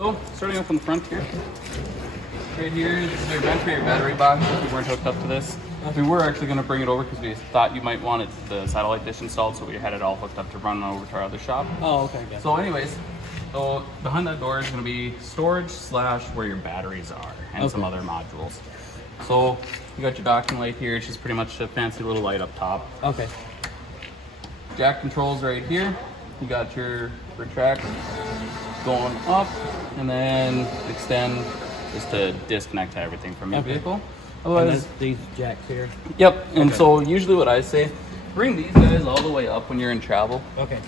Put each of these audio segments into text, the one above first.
So, starting off on the front here. Right here, this is your vent for your battery box if you weren't hooked up to this. We were actually going to bring it over because we thought you might want the satellite dish installed, so we had it all hooked up to run over to our other shop. Oh, okay. Yeah. So anyways, so behind that door is going to be storage / where your batteries are and some other modules. So you got your docking light here. It's just pretty much a fancy little light up top. Okay. Jack controls right here. You got your retract going up and then extend just to disconnect everything from your vehicle. Otherwise, these jacks here. Yep. And so usually what I say, bring these guys all the way up when you're in travel. Okay.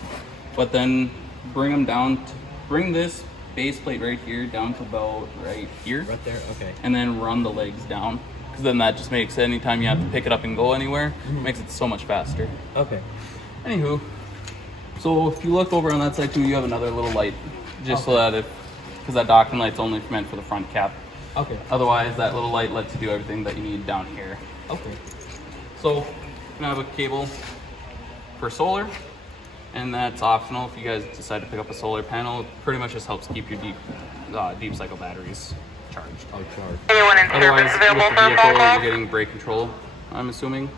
But then bring them down. Bring this base plate right here down to about right here. Right there. Okay. And then run the legs down, because then that just makes anytime you have to pick it up and go anywhere, makes it so much faster. Okay. Anywho, so if you look over on that side too, you have another little light, just so that because that docking light's only meant for the front cap. Okay. Otherwise, that little light lets you do everything that you need down here. Okay. So, you're gonna have a cable for solar, and that's optional if you guys decide to pick up a solar panel. It pretty much just helps keep your deep cycle batteries charged. Oh, charge. Anyone in Otherwise, service with available the for a vehicle, phone call? you're getting brake control, I'm assuming.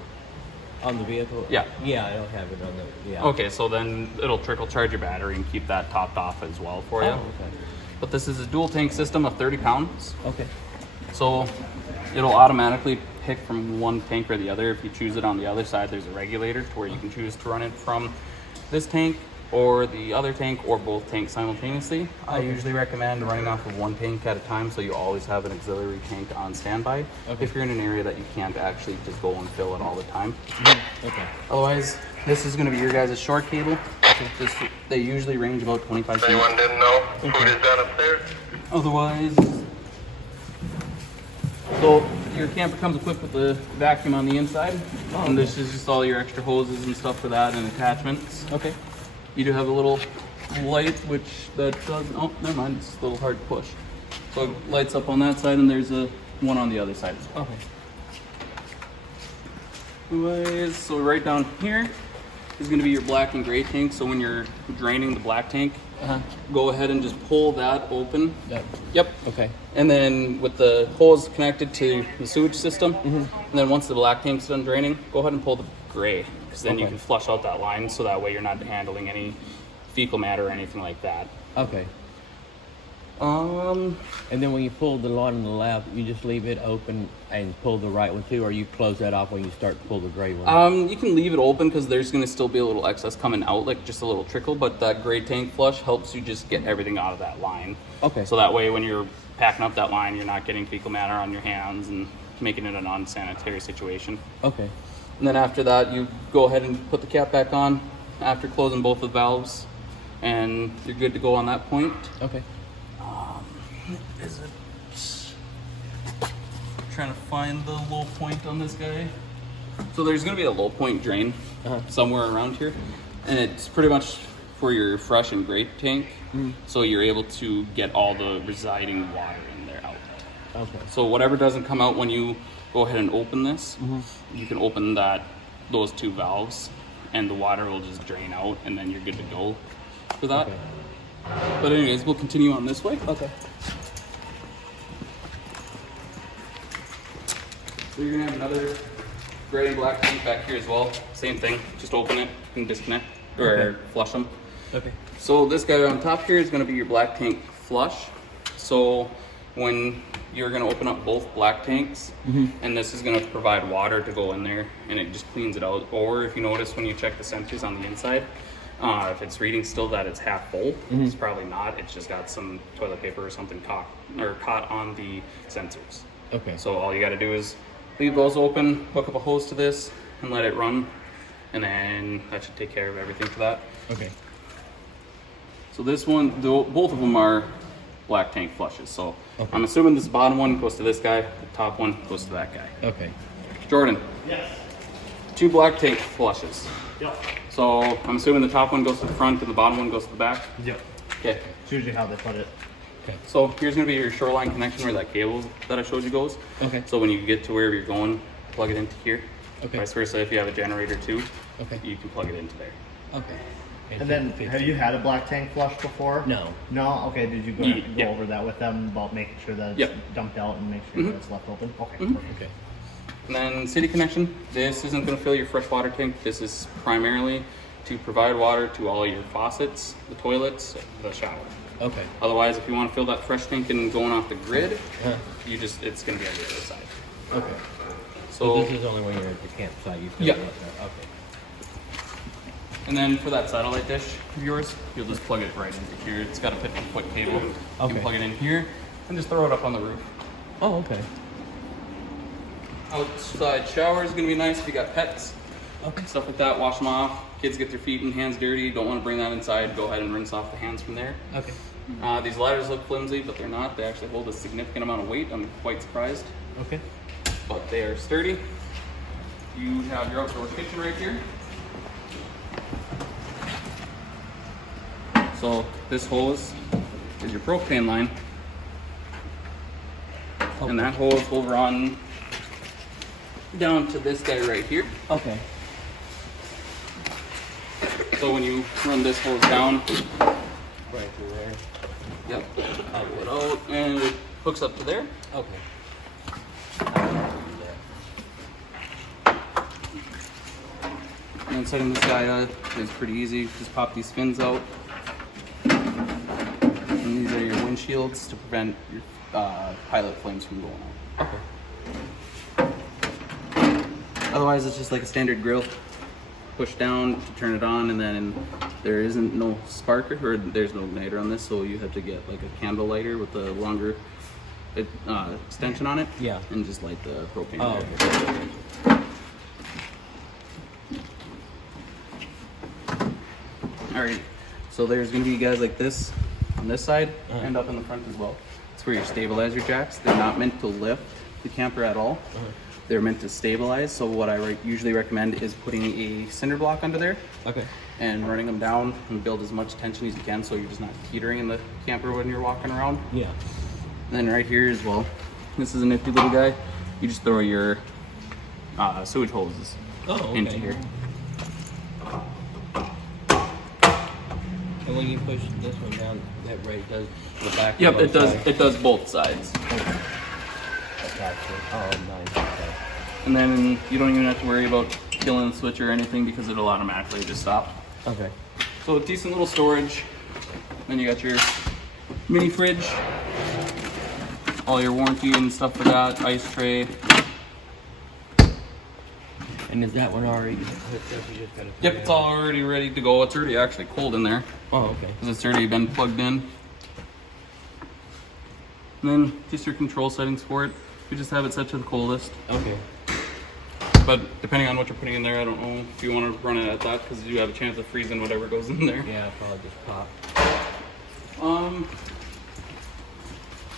On the vehicle? Yeah. Yeah, I don't have it on the. Yeah. Okay, so then it'll trickle charge your battery and keep that topped off as well for you. Oh, okay. But this is a dual tank system of 30 pounds. Okay. So it'll automatically pick from one tank or the other. If you choose it on the other side, there's a regulator to where you can choose to run it from this tank or the other tank or both tanks simultaneously. I usually recommend running off of one tank at a time, so you always have an auxiliary tank on standby if you're in an area that you can't actually just go and fill it all the time. Okay. Otherwise, this is going to be your guys' short cable. They usually range about 25 feet. Anyone didn't know? Food is done upstairs. Otherwise, so your camper comes equipped with a vacuum on the inside, and this is just all your extra hoses and stuff for that and attachments. Okay. You do have a little light, which that does, oh, never mind, it's a little hard to push. So it lights up on that side, and there's a one on the other side as well. Okay. Anyways, so right down here is going to be your black and gray tank. So when you're draining the black tank, go ahead and just pull that open. Yep. Okay. And then with the hose connected to the sewage system, and then once the black tank's done draining, go ahead and pull the gray, because then you can flush out that line, so that way you're not handling any fecal matter or anything like that. Okay. Um, And then when you pull the line on the left, you just leave it open and pull the right one too, or you close that off when you start to pull the gray one? you can leave it open because there's going to still be a little excess coming out, like just a little trickle, but that gray tank flush helps you just get everything out of that line. Okay. So that way when you're packing up that line, you're not getting fecal matter on your hands and making it an unsanitary situation. Okay. And then after that, you go ahead and put the cap back on after closing both the valves, and you're good to go on that point. Okay. Is it? Trying to find the low point on this guy. So there's going to be a low point drain somewhere around here, and it's pretty much for your fresh and gray tank. So you're able to get all the residing water in there out. Okay. So whatever doesn't come out when you go ahead and open this, you can open those two valves, and the water will just drain out, and then you're good to go for that. Okay. But anyways, we'll continue on this way. Okay. So you're gonna have another gray and black tank back here as well. Same thing, just open it and disconnect, or flush them. Okay. So this guy on top here is gonna be your black tank flush. So when you're gonna open up both black tanks, and this is gonna provide water to go in there, and it just cleans it out. Or if you notice when you check the sensors on the inside, if it's reading still that it's half full, it's probably not. It's just got some toilet paper or something caught on the sensors. Okay. So all you got to do is leave those open, hook up a hose to this, and let it run, and then that should take care of everything for that. Okay. So this one, both of them are black tank flushes. So I'm assuming this bottom one goes to this guy, the top one goes to that guy. Okay. Jordan. Yes. 2 black tank flushes. Yep. So I'm assuming the top one goes to the front and the bottom one goes to the back. Yep. Okay. It's usually how they put it. So here's gonna be your shoreline connection where that cable that I showed you goes. Okay. So when you get to wherever you're going, plug it into here. Okay. Vice versa, if you have a generator too, Okay. you can plug it into there. Okay. And then, have you had a black tank flush before? No. No? Okay, did you go Yeah. over that with them about making sure that it's Yep. dumped out and make sure that it's left open? Okay, perfect. Okay. And then city connection, this isn't going to fill your fresh water tank. This is primarily to provide water to all your faucets, the toilets, the shower. Okay. Otherwise, if you want to fill that fresh tank and going off the grid, Uh-huh. it's going to be on the other side. Okay. So, This is only when you're at the campsite you fill Yeah. it up there. Okay. and then for that satellite dish of yours, you'll just plug it right into here. It's got a 50-foot cable. You Okay. can plug it in here and just throw it up on the roof. Oh, okay. Outside shower is going to be nice if you got pets. Okay. Stuff like that, wash them off. Kids get their feet and hands dirty, don't want to bring that inside, go ahead and rinse off the hands from there. Okay. These ladders look flimsy, but they're not. They actually hold a significant amount of weight. I'm quite surprised, Okay. but they are sturdy. You have your outdoor kitchen right here. So this hose is your propane line, and that hose will run down to this guy right here. Okay. So when you run this hose down, Right through there. yep, pull it out, and it hooks up to there. Okay. And then setting this guy up is pretty easy. Just pop these fins out. And these are your windshields to prevent your pilot flames from going out. Okay. Otherwise, it's just like a standard grill. Push down to turn it on, and then there isn't no sparker, or there's no igniter on this, so you have to get like a candle lighter with a longer extension on it. Yeah. And just light the propane Oh, there. okay. Alright, so there's gonna be guys like this on this side Uh-huh. and up in the front as well. It's where your stabilizer jacks. They're not meant to lift the camper at all. Uh-huh. They're meant to stabilize. So what I usually recommend is putting a cinder block under there Okay. and running them down and build as much tension as you can, so you're just not teetering in the camper when you're walking around. Yeah. And then right here as well, this is a nifty little guy. You just throw your sewage hoses Oh, okay. into here. And when you push this one down, that rate does the back. Yep, of it both does. sides? It does both sides. Okay. Gotcha. Oh, nice. Okay. And then you don't even have to worry about killing the switch or anything because it'll automatically just stop. Okay. So decent little storage. Then you got your mini fridge, all your warranty and stuff for that, ice tray. And is that one already hooked up? You just gotta. Yep, it's all already ready to go. It's already actually cold in there Oh, okay. because it's already been plugged in. And then just your control settings for it. You just have it set to the coldest. Okay. But depending on what you're putting in there, I don't know if you want to run it at that because you have a chance of freezing whatever goes in there. Yeah, I'll probably just pop.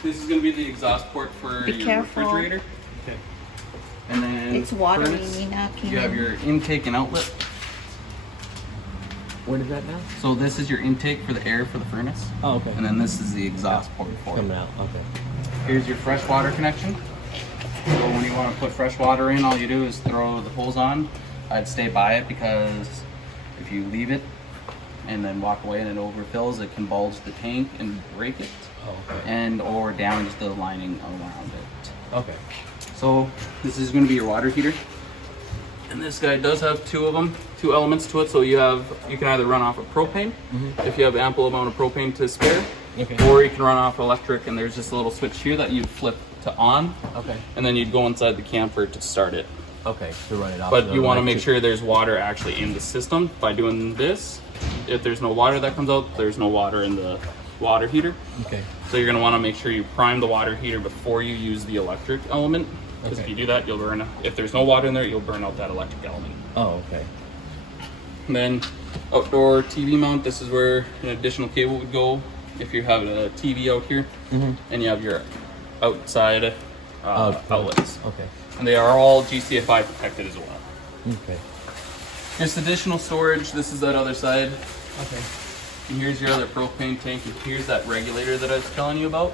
This is going to be the exhaust port for Be your careful. refrigerator. Okay. And then It's watery, furnace, Nina. you have your intake and outlet. What is that now? So this is your intake for the air for the furnace. Oh, okay. And then this is the exhaust port for Coming it. out. Okay. Here's your fresh water connection. So when you want to put fresh water in, all you do is throw the hose on. I'd stay by it because if you leave it and then walk away and it overfills, it can bulge the tank and break it, Oh, okay. and or damage the lining around it. Okay. So this is going to be your water heater, and this guy does have two elements to it. So you can either run off of propane if you have ample amount of propane to spare, Okay. or you can run off electric. And there's just a little switch here that you'd flip to on, Okay. and then you'd go inside the camper to start it. Okay. To run it off. But the you want to make electric- sure there's water actually in the system by doing this. If there's no water that comes out, there's no water in the water heater. Okay. So you're going to want to make sure you prime the water heater before you use the electric element. Because if Okay. you do that, you'll burn. If there's no water in there, you'll burn out that electric element. Oh, okay. And then outdoor TV mount. This is where an additional cable would go if you have a TV out here, and you have your outside outlets. Okay. And they are all GCFI protected as well. Okay. Just additional storage. This is that other side. Okay. And here's your other propane tank, and here's that regulator that I was telling you about.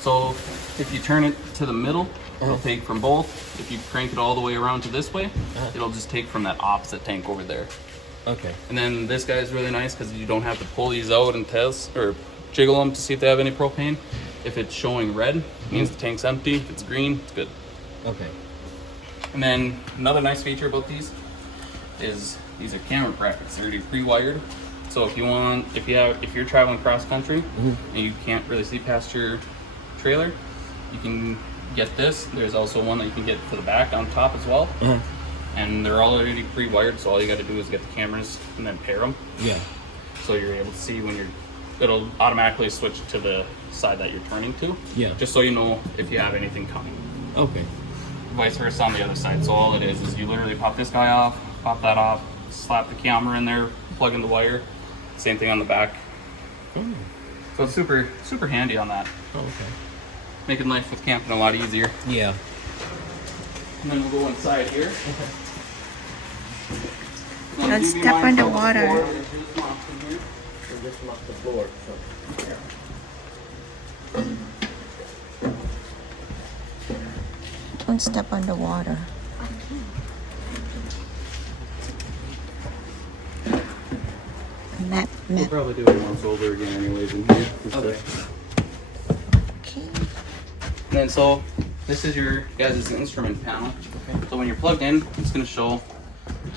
So if you turn it to the middle, it'll take from both. If you crank it all the way around to this way, it'll just take from that opposite tank over there. Okay. And then this guy is really nice because you don't have to pull these out and test or jiggle them to see if they have any propane. If it's showing red, it means the tank's empty. If it's green, it's good. Okay. And then another nice feature about these is these are camera brackets. They're already pre-wired. So if you're traveling cross country and you can't really see past your trailer, you can get this. There's also one that you can get for the back on top as well. And they're already pre-wired, so all you got to do is get the cameras and then pair them. Yeah. So you're able to see when it'll automatically switch to the side that you're turning to. Yeah. Just so you know if you have anything coming. Okay. Vice versa on the other side. So all it is you literally pop this guy off, pop that off, slap the camera in there, plug in the wire. Same thing on the back. Oh. So it's super, super handy on that. Oh, okay. Making life with camping a lot easier. Yeah. And then we'll go inside here. Don't Now, do be step mindful on the of water. floor. There's just mops in here. So just lock the floor. Don't step on the water. Map, We'll map. probably do it once over again anyways in here. Okay. Okay. And then so this is your guys' instrument panel. Okay. So when you're plugged in, it's gonna show,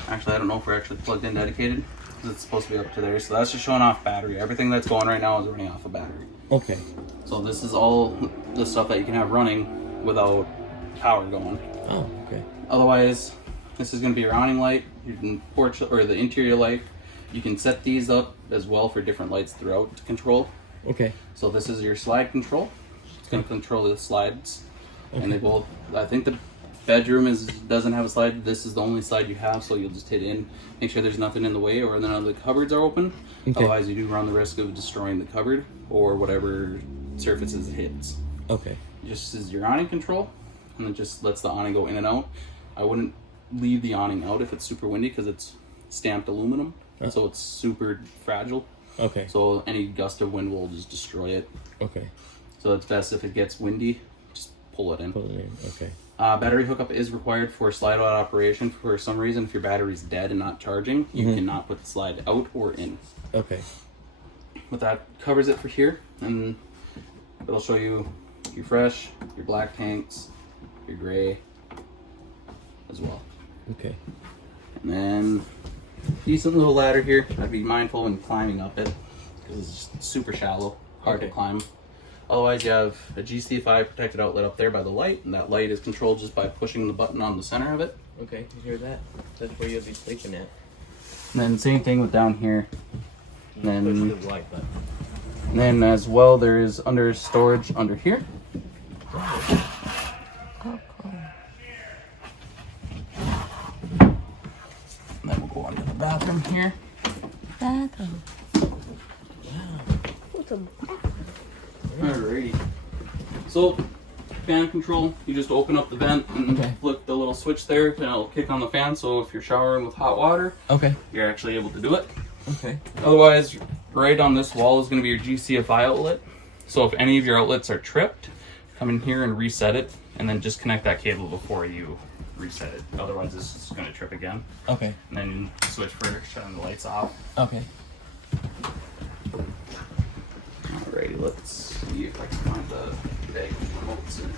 actually I don't know if we're actually plugged in dedicated, because it's supposed to be up to there. So that's just showing off battery. Everything that's going right now is running off a battery. Okay. So this is all the stuff that you can have running without power going. Oh, okay. Otherwise, this is gonna be your awning light, your porch or the interior light. You can set these up as well for different lights throughout to control. Okay. So this is your slide control. It's going to control the slides, and they both. I think the bedroom doesn't have a slide. This is the only slide you have, so you'll just hit in, make sure there's nothing in the way, or none of the cupboards are open. Okay. Otherwise, you do run the risk of destroying the cupboard or whatever surfaces it hits. Okay. Just is your awning control, and it just lets the awning go in and out. I wouldn't leave the awning out if it's super windy because it's stamped aluminum, so it's super fragile. Okay. So any gust of wind will just destroy it. Okay. So it's best if it gets windy, just pull it in. Pull it in. Okay. Battery hookup is required for slide out operation. For some reason, if your battery's dead and not charging, you cannot put the slide out or in. Okay. But that covers it for here, and it'll show you your fresh, your black tanks, your gray as well. Okay. And then decent little ladder here. I'd be mindful when climbing up it because it's just super shallow, hard to Okay. climb. Otherwise, you have a GC5 protected outlet up there by the light, and that light is controlled just by pushing the button on the center of it. Okay. You hear that? That's where you'll be sleeping at. And then same thing with down here. And Push the white button. then as well, there is under storage under here. Oh, cool. And then we'll go under the bathroom here. Bathroom. Alrighty. So, fan control, you just open up the vent and Okay. flick the little switch there, and it'll kick on the fan. So if you're showering with hot water, Okay. you're actually able to do it. Okay. Otherwise, right on this wall is going to be your GCFI outlet. So if any of your outlets are tripped, come in here and reset it, and then just connect that cable before you reset it. Otherwise, this is going to trip again. Okay. And then switch for shutting the lights off. Okay. Alrighty, let's see if I can find the bag of remotes in it.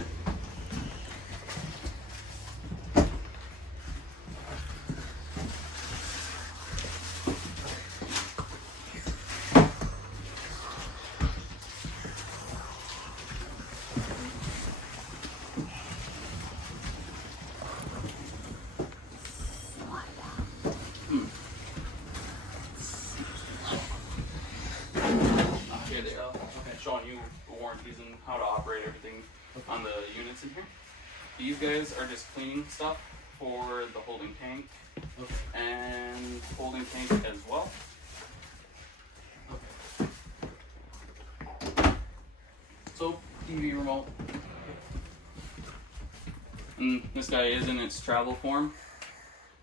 Here they are. Okay, showing you the warranties and how to operate everything on the units in here. These guys are just cleaning stuff for the holding tank and holding tank as well. So, TV remote. And this guy is in its travel form,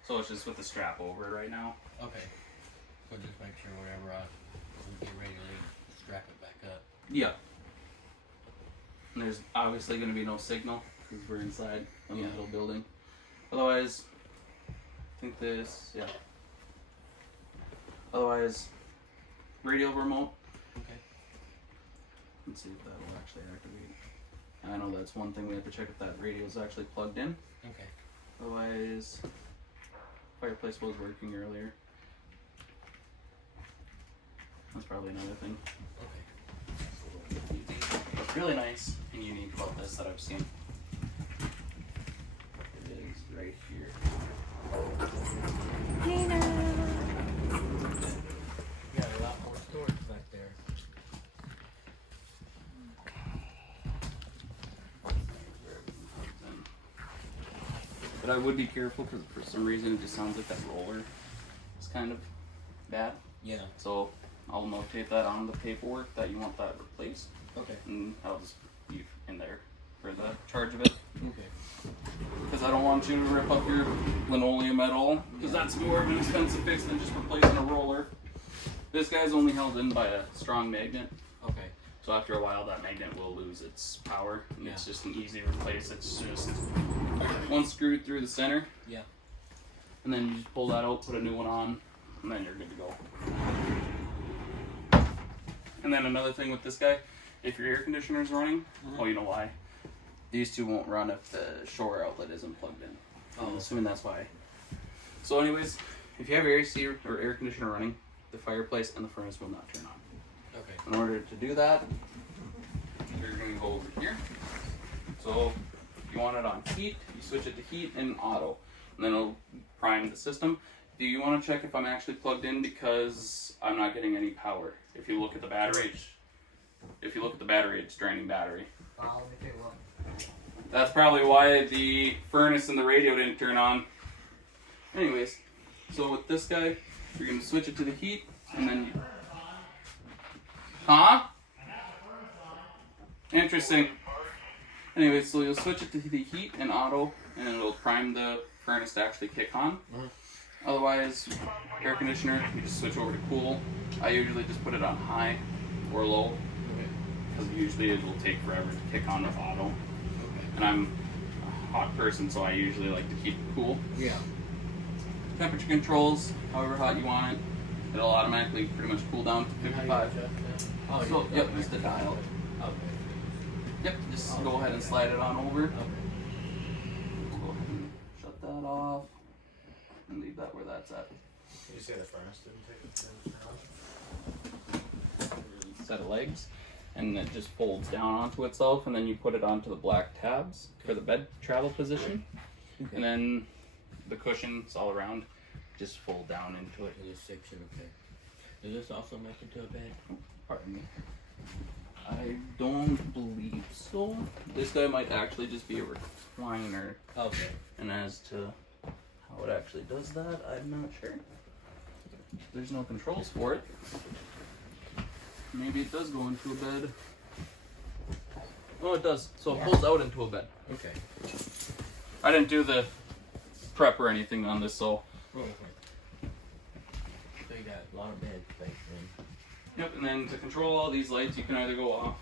so it's just with the strap over it right now. Okay. So just make sure whenever we get ready to leave, strap it back up. Yeah. And there's obviously going to be no signal because we're inside the metal building. Otherwise, I think this, yeah. Otherwise, radio remote. Okay. Let's see if that will actually activate. I know that's one thing we have to check if that radio is actually plugged in. Okay. Otherwise, fireplace was working earlier. That's probably another thing. Okay. What's really nice and unique about this that I've seen is right here. Nina. You got a lot more storage back there. But I would be careful because for some reason it just sounds like that roller is kind of bad. Yeah. So I'll notate that on the paperwork that you want that replaced, Okay. and I'll just be in there for the charge of it. Okay. Because I don't want you to rip up your linoleum at all, because that's more of an expensive fix than just replacing a roller. This guy's only held in by a strong magnet, Okay. so after a while that magnet will lose its power, and it's Yeah. just an easy replace. It's just one screw through the center, Yeah. and then you just pull that out, put a new one on, and then you're good to go. And then another thing with this guy, if your air conditioner is running, well, you know why. These two won't run if the shower outlet isn't plugged in. I'm assuming that's why. So anyways, if you have your AC or air conditioner running, the fireplace and the furnace will not turn on. Okay. In order to do that, you're going to go over here. So if you want it on heat, you switch it to heat and auto, and then it'll prime the system. Do you want to check if I'm actually plugged in, because I'm not getting any power? If you look at the battery, it's draining battery. Let me take a look. That's probably why the furnace and the radio didn't turn on. Anyways, so with this guy, you're going to switch it to the heat, and then Huh? Interesting. Anyways, so you'll switch it to the heat and auto, and it'll prime the furnace to actually kick on. Otherwise, air conditioner, you just switch over to cool. I usually just put it on high or low, because usually it will take forever to kick on with auto. And I'm a hot person, so I usually like to keep it cool. Yeah. Temperature controls, however hot you want it. It'll automatically pretty much cool down to 55. Oh, So, yep, just the dial. Okay. Yep, just go ahead and slide it on over. Okay. We'll go ahead and shut that off and leave that where that's at. Did you say the furnace didn't take it? Set of legs, and it just folds down onto itself, and then you put it onto the black tabs for the bed travel position. Okay. And then the cushions all around just fold down into it. In this section, okay. Does this also make it to a bed? Pardon me. I don't believe so. This guy might actually just be a recliner, Okay. and as to how it actually does that, I'm not sure. There's no controls for it. Maybe it does go into a bed. Oh, it does. So it pulls out into a bed. Okay. I didn't do the prep or anything on this, so. Oh, okay. So you got a lot of bed space then. Yep, and then to control all these lights, you can either go off,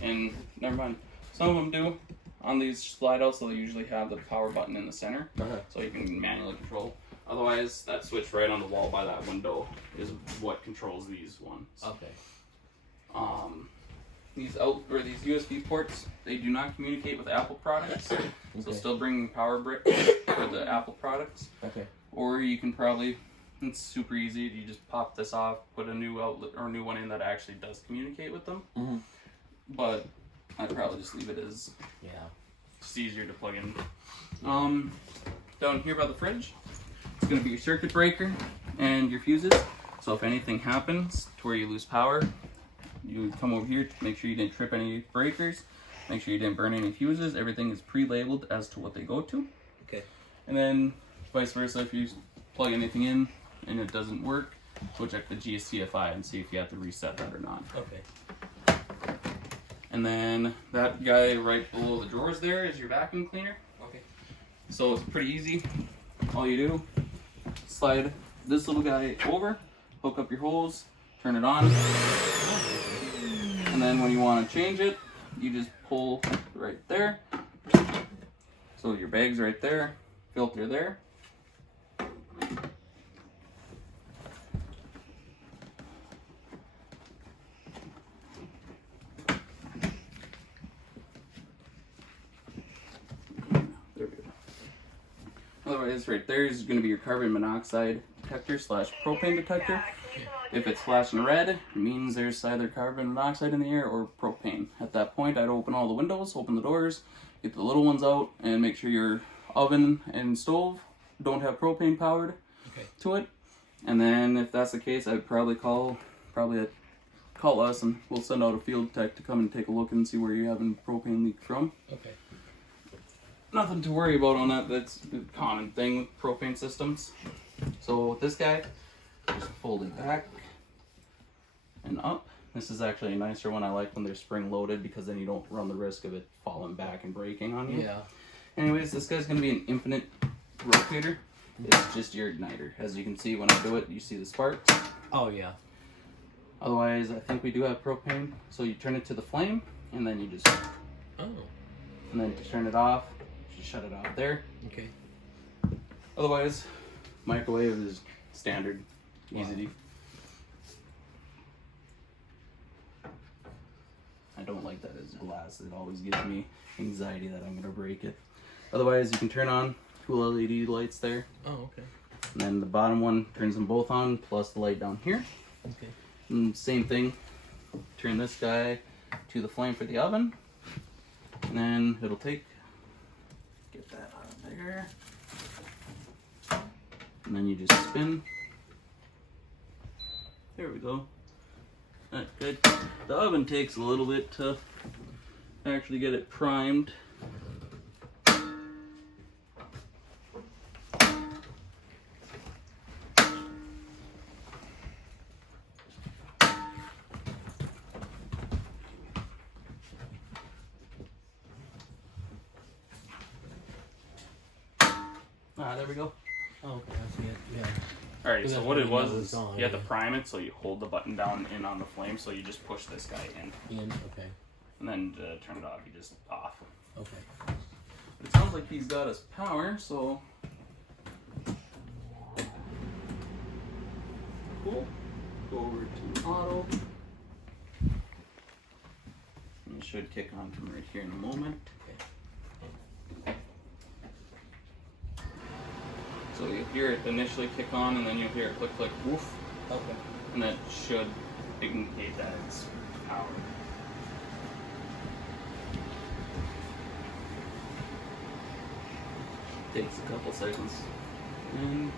and never mind. Some of them do on these slide outs, so they usually have the power button in the center, so you can manually control. Otherwise, that switch right on the wall by that window is what controls these ones. Okay. These USB ports, they do not communicate with Apple products, so Okay. still bring power brick for the Apple products. Okay. Or you can probably, it's super easy, you just pop this off, put a new outlet or a new one in that actually does communicate with them. Mm-hmm. But I'd probably just leave it as Yeah. it's easier to plug in. Down here by the fridge, it's going to be your circuit breaker and your fuses. So if anything happens to where you lose power, you come over here to make sure you didn't trip any breakers, make sure you didn't burn any fuses. Everything is pre-labeled as to what they go to. Okay. And then vice versa, if you plug anything in and it doesn't work, go check the GSCFI and see if you have to reset that or not. Okay. And then that guy right below the drawers there is your vacuum cleaner. Okay. So it's pretty easy. All you do, slide this little guy over, hook up your hose, turn it on, and then when you want to change it, you just pull right there. So your bag's right there, filter there. Otherwise, right there is going to be your carbon monoxide detector slash propane detector. If it's flashing red, it means there's either carbon monoxide in the air or propane. At that point, I'd open all the windows, open the doors, get the little ones out, and make sure your oven and stove don't have propane powered to it. And then if that's the case, I'd probably call us, and we'll send out a field tech to come and take a look and see where you're having propane leak from. Okay. Nothing to worry about on that. That's a common thing with propane systems. So with this guy, just fold it back and up. This is actually a nicer one. I like when they're spring loaded because then you don't run the risk of it falling back and breaking on you. Yeah. Anyways, this guy's gonna be an infinite rotator. It's just your igniter. As you can see when I do it, you see the sparks. Oh yeah. Otherwise, I think we do have propane. So you turn it to the flame, and then you just, and then to turn it off, just shut it off there. Okay. Otherwise, microwave is standard, easy. I don't like that as glass. It always gives me anxiety that I'm gonna break it. Otherwise, you can turn on 2 LED lights there. Oh, okay. And then the bottom one turns them both on, plus the light down here. Okay. And same thing, turn this guy to the flame for the oven. And then it'll get that out of there. And then you just spin. There we go. That's good. The oven takes a little bit to actually get it primed. There we go. Oh, okay, I see it. Yeah. Alright, so That's what it when was you know is it's on, you have to yeah. prime it, so you hold the button down in on the flame, so you just push this guy in. Okay. And then to turn it off, you just off. Okay. But it sounds like he's got his power, so. Cool. Go over to auto. And it should kick on from right here in a moment. So you'll hear it initially kick on, and then you'll hear it click, click, woof. Okay. And that should indicate that it's powered. Takes a couple seconds. And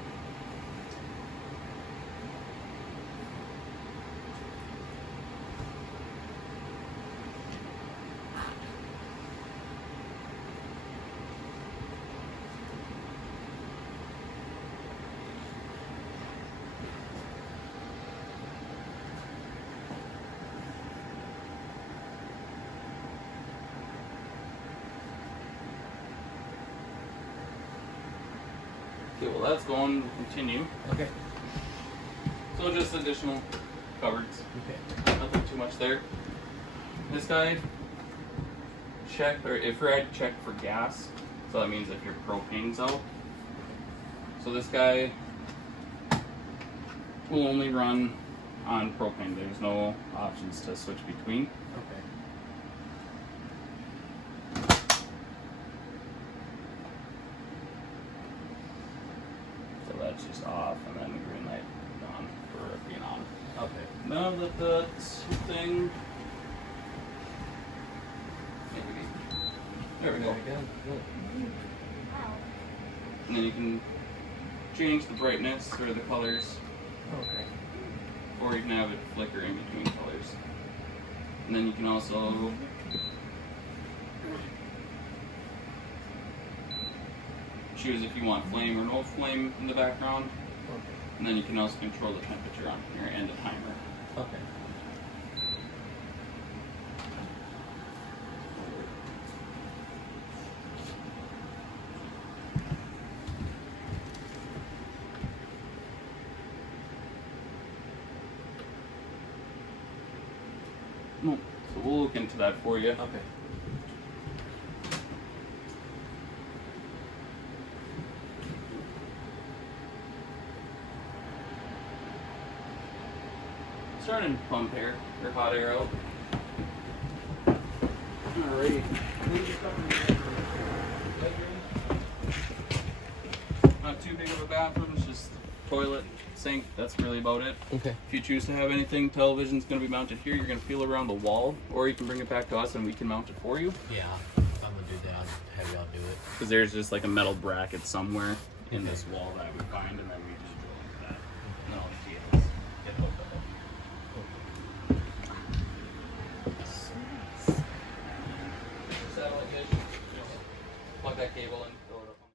okay, well that's going to continue. Okay. So just additional cupboards. Okay. Nothing too much there. This guy, check, or infrared check for gas. So that means if your propane's out. So this guy will only run on propane. There's no options to switch between. Okay. So that's just off, and then the green light on for it being on. Okay. Now that the thing, maybe, there we go. There we go. And then you can change the brightness or the colors, Okay. or you can have it flicker in between colors. And then you can also choose if you want flame or no flame in the background. Okay. And then you can also control the temperature on here and the timer. Okay. No, so we'll look into that for you. Okay. Starting to pump air or hot air out. Alright. toilet, sink, that's really about it. Okay. If you choose to have anything, television's going to be mounted here. You're going to feel around the wall, or you can bring it back to us and we can mount it for you. Yeah, if I'm gonna do that, I'll have y'all do it. Because there's just like a metal bracket somewhere in this wall that we find, and then we just drill into that. And then all the cables get hooked up. Satellite dish, just plug that cable in.